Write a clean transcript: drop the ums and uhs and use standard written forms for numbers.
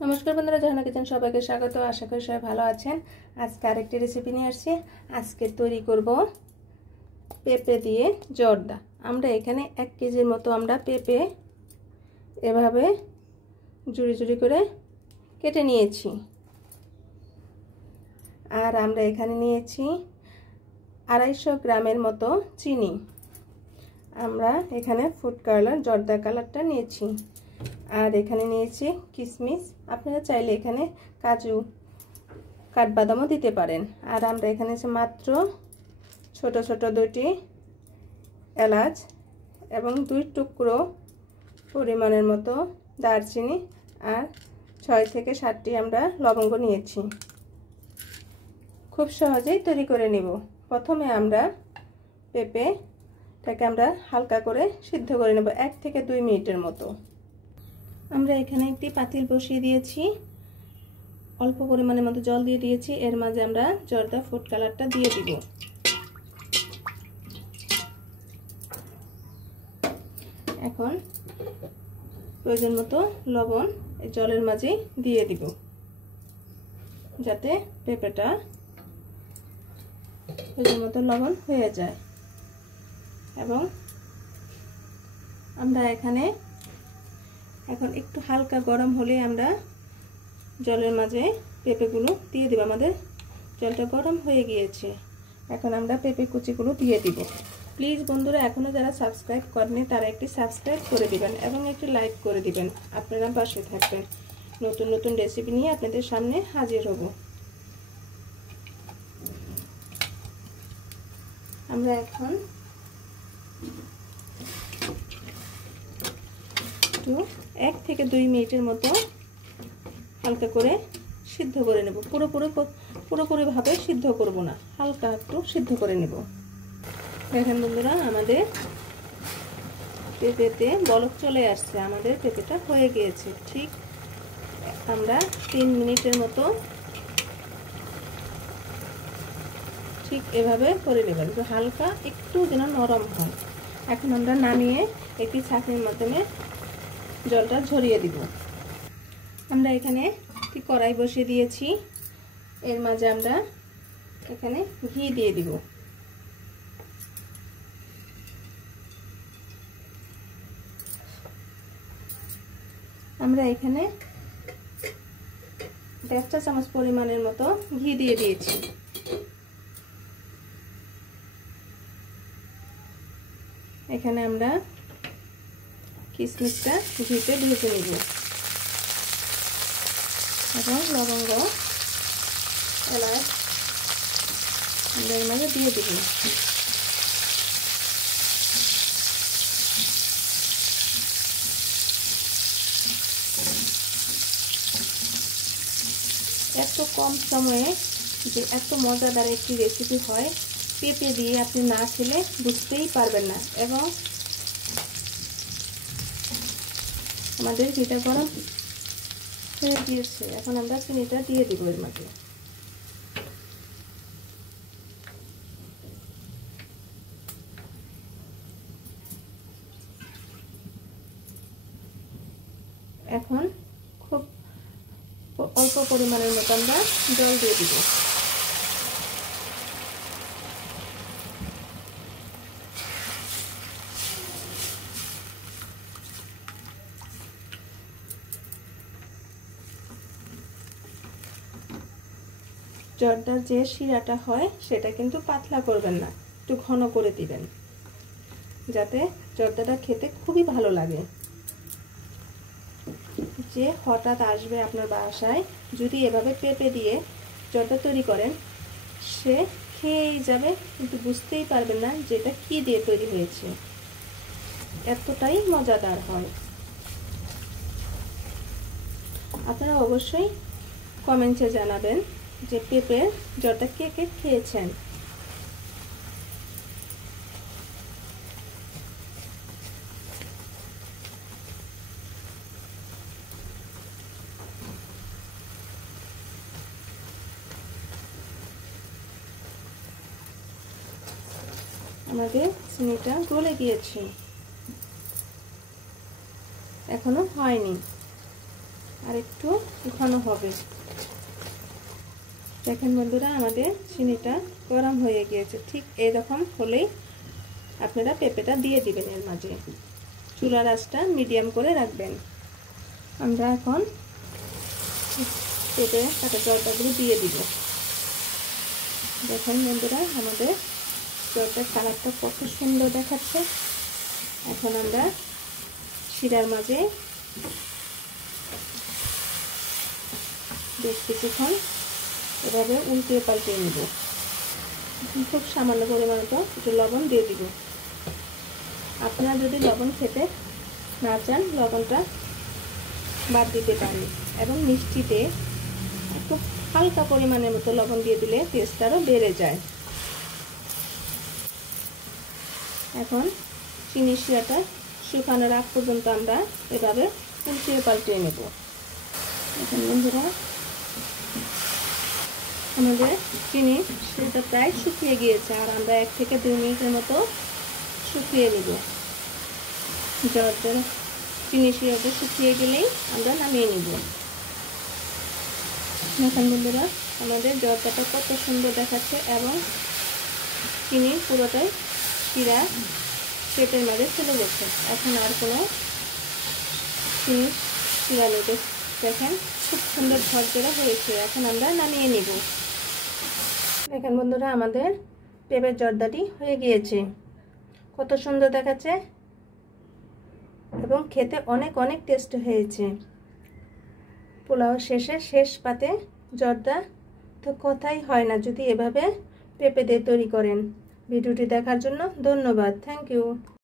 नमस्कार बंधुरा जहाना किचेन सबाइके स्वागत। आशा करी सबाई भालो आछेन। आजके आरेकटी रेसिपि निये आसछि। आजके तैरि करब पेঁপে दिए जर्दा। आमरा एखाने 1 केजिर मतो आमरा पेঁপে एभाবে जुड़ी जुड़ी करे केटे निয়েছি। আর আমরা এখানে নিয়েছি 250 গ্রামের মতো চিনি। আমরা এখানে ফুড কালার জর্দা কালারটা নিয়েছি। আর এখানে নিয়েছি কিশমিশ, আপনারা চাইলে এখানে কাজু কাঠবাদামও দিতে পারেন। আর আমরা এখানে মাত্র ছোট ছোট দুটি এলাচ এবং 2 টুকরো পরিমাণের মতো দারচিনি আর 6 থেকে 7টি আমরা লবঙ্গ নিয়েছি। খুব সহজেই তৈরি করে নেব। প্রথমে আমরা পেঁপেটাকে আমরা হালকা করে সিদ্ধ করে নেব 1 থেকে 2 মিনিটের মতো। আমরা এখানে একটি পাতিল বসিয়ে দিয়েছি, অল্প পরিমাণের মতো জল দিয়ে দিয়েছি। এর মাঝে আমরা জর্দা ফুড কালারটা দিয়ে দিব। এখন প্রয়োজন মতো লবণ এই জলের মাঝে দিয়ে দিব, যাতে পেঁপেটা প্রয়োজন মতো লবণ হয়ে যায়। এবং আমরা এখানে এখন একটু হালকা গরম হলে আমরা জলের মাঝে পেঁপেগুলো দিয়ে দেব। আমাদের জলটা গরম হয়ে গিয়েছে। এখন আমরা পেঁপে কুচিগুলো দিয়ে দিব। প্লিজ বন্ধুরা, এখনো যারা সাবস্ক্রাইব করেনি তারা একটি সাবস্ক্রাইব করে দিবেন এবং একটি লাইক করে দিবেন। আপনারা পাশে থাকবেন। নতুন নতুন রেসিপি নিয়ে আপনাদের সামনে হাজির হব। আমরা এখন 1 থেকে 2 মিনিটের মতো হালকা করে সিদ্ধ করে নেব। পুরোপুরি ভাবে সিদ্ধ করব না, হালকা একটু সিদ্ধ করে নেব। দেখেন বন্ধুরা, আমাদের পেঁপেতে বলক চলে আসছে। আমাদের পেঁপেটা হয়ে গিয়েছে। ঠিক আমরা 3 মিনিটের মতো ঠিক এভাবে করে নেব, হালকা একটু যেন নরম হয়। এখন আমরা নামিয়ে একটি ছাঁকনির মাধ্যমে জলটা ঝরিয়ে দিব। আমরা এখানে একটি কড়াই বসিয়ে দিয়েছি। এর মাঝে আমরা এখানে ঘি দিয়ে দিব। আমরা এখানে 1 চা চামচ পরিমাণের মতো ঘি দিয়ে দিয়েছি। এখানে আমরা কিশমিশটা ঘিতে ভেজে নেব এবং লবঙ্গ এলাচ আমরা এর মাঝে দিয়ে দেব। এত কম সময়ে যে এত মজাদার একটি রেসিপি হয়, পেঁপে দিয়ে আপনি না খেলে বুঝতেই পারবেন না। এবং আমাদের ঘিটা গরম হয়ে গিয়েছে। এখন আমরা চিনিটা দিয়ে দিব এর মাঝে। এখন খুব অল্প পরিমাণের মতো আমরা জল দিয়ে দিব। জর্দার যে শিরাটা হয় সেটা কিন্তু পাতলা করবেন না, একটু ঘন করে দিবেন, যাতে জর্দাটা খেতে খুবই ভালো লাগে। যে হঠাৎ আসবে আপনার বাসায়, যদি এভাবে পেঁপে দিয়ে জর্দা তৈরি করেন, সে খেয়েই যাবে, কিন্তু বুঝতেই পারবেন না যে এটা কি দিয়ে তৈরি হয়েছে। এতটাই মজাদার হয়। আপনারা অবশ্যই কমেন্টে জানাবেন যে পেঁপে জর্দা কে কে খেয়েছেন। আমাদের চিনিটা গলে গিয়েছে, এখনো হয়নি। আর একটু ঘন হবে। দেখেন বন্ধুরা, আমাদের চিনিটা গরম হয়ে গিয়েছে। ঠিক এরকম হলেই আপনারা পেঁপেটা দিয়ে দিবেন। এর মাঝে চুলার আঁচটা মিডিয়াম করে রাখবেন। আমরা এখন পেঁপে কাটা জর্দাগুলো দিয়ে দিব। দেখেন বন্ধুরা, আমাদের জর্দার কালারটা কত সুন্দর দেখাচ্ছে। এখন আমরা শিরার মাঝে বেশ কিছুক্ষণ এভাবে উল্টিয়ে পাল্টিয়ে নেব। খুব সামান্য পরিমাণে একটু লবণ দিয়ে দিব। আপনারা যদি লবণ খেতে না চান, লবণটা বাদ দিতে পারেন। এবং মিষ্টিতে একটু হালকা পরিমাণের মতো লবণ দিয়ে দিলে টেস্ট আরও বেড়ে যায়। এখন চিনি শিরাটা শুকানোর আগ পর্যন্ত আমরা এভাবে উল্টিয়ে পাল্টিয়ে নেব। এখন বন্ধুরা, আমাদের চিনি শিরাটা প্রায় শুকিয়ে গিয়েছে। আর আমরা 1 থেকে 2 মিনিটের মতো শুকিয়ে নেব। জর্দার চিনি শিরাটা শুকিয়ে গেলেই আমরা নামিয়ে নেব। দেখেন বন্ধুরা, আমাদের জর্দাটা কত সুন্দর দেখাচ্ছে এবং চিনি পুরোটাই শিরা পেঁপের মাঝে চলে গেছে। এখন আর কোনো চিনি শিরা নেই। দেখেন খুব সুন্দর ঝরঝরা হয়েছে। এখন আমরা নামিয়ে নেব। দেখেন বন্ধুরা, আমাদের পেঁপের জর্দাটি হয়ে গিয়েছে। কত সুন্দর দেখাচ্ছে এবং খেতে অনেক অনেক টেস্ট হয়েছে। পোলাও শেষে শেষ পাতে জর্দা তো কথাই হয় না যদি এভাবে পেঁপে দিয়ে তৈরি করেন। ভিডিওটি দেখার জন্য ধন্যবাদ। Thank you.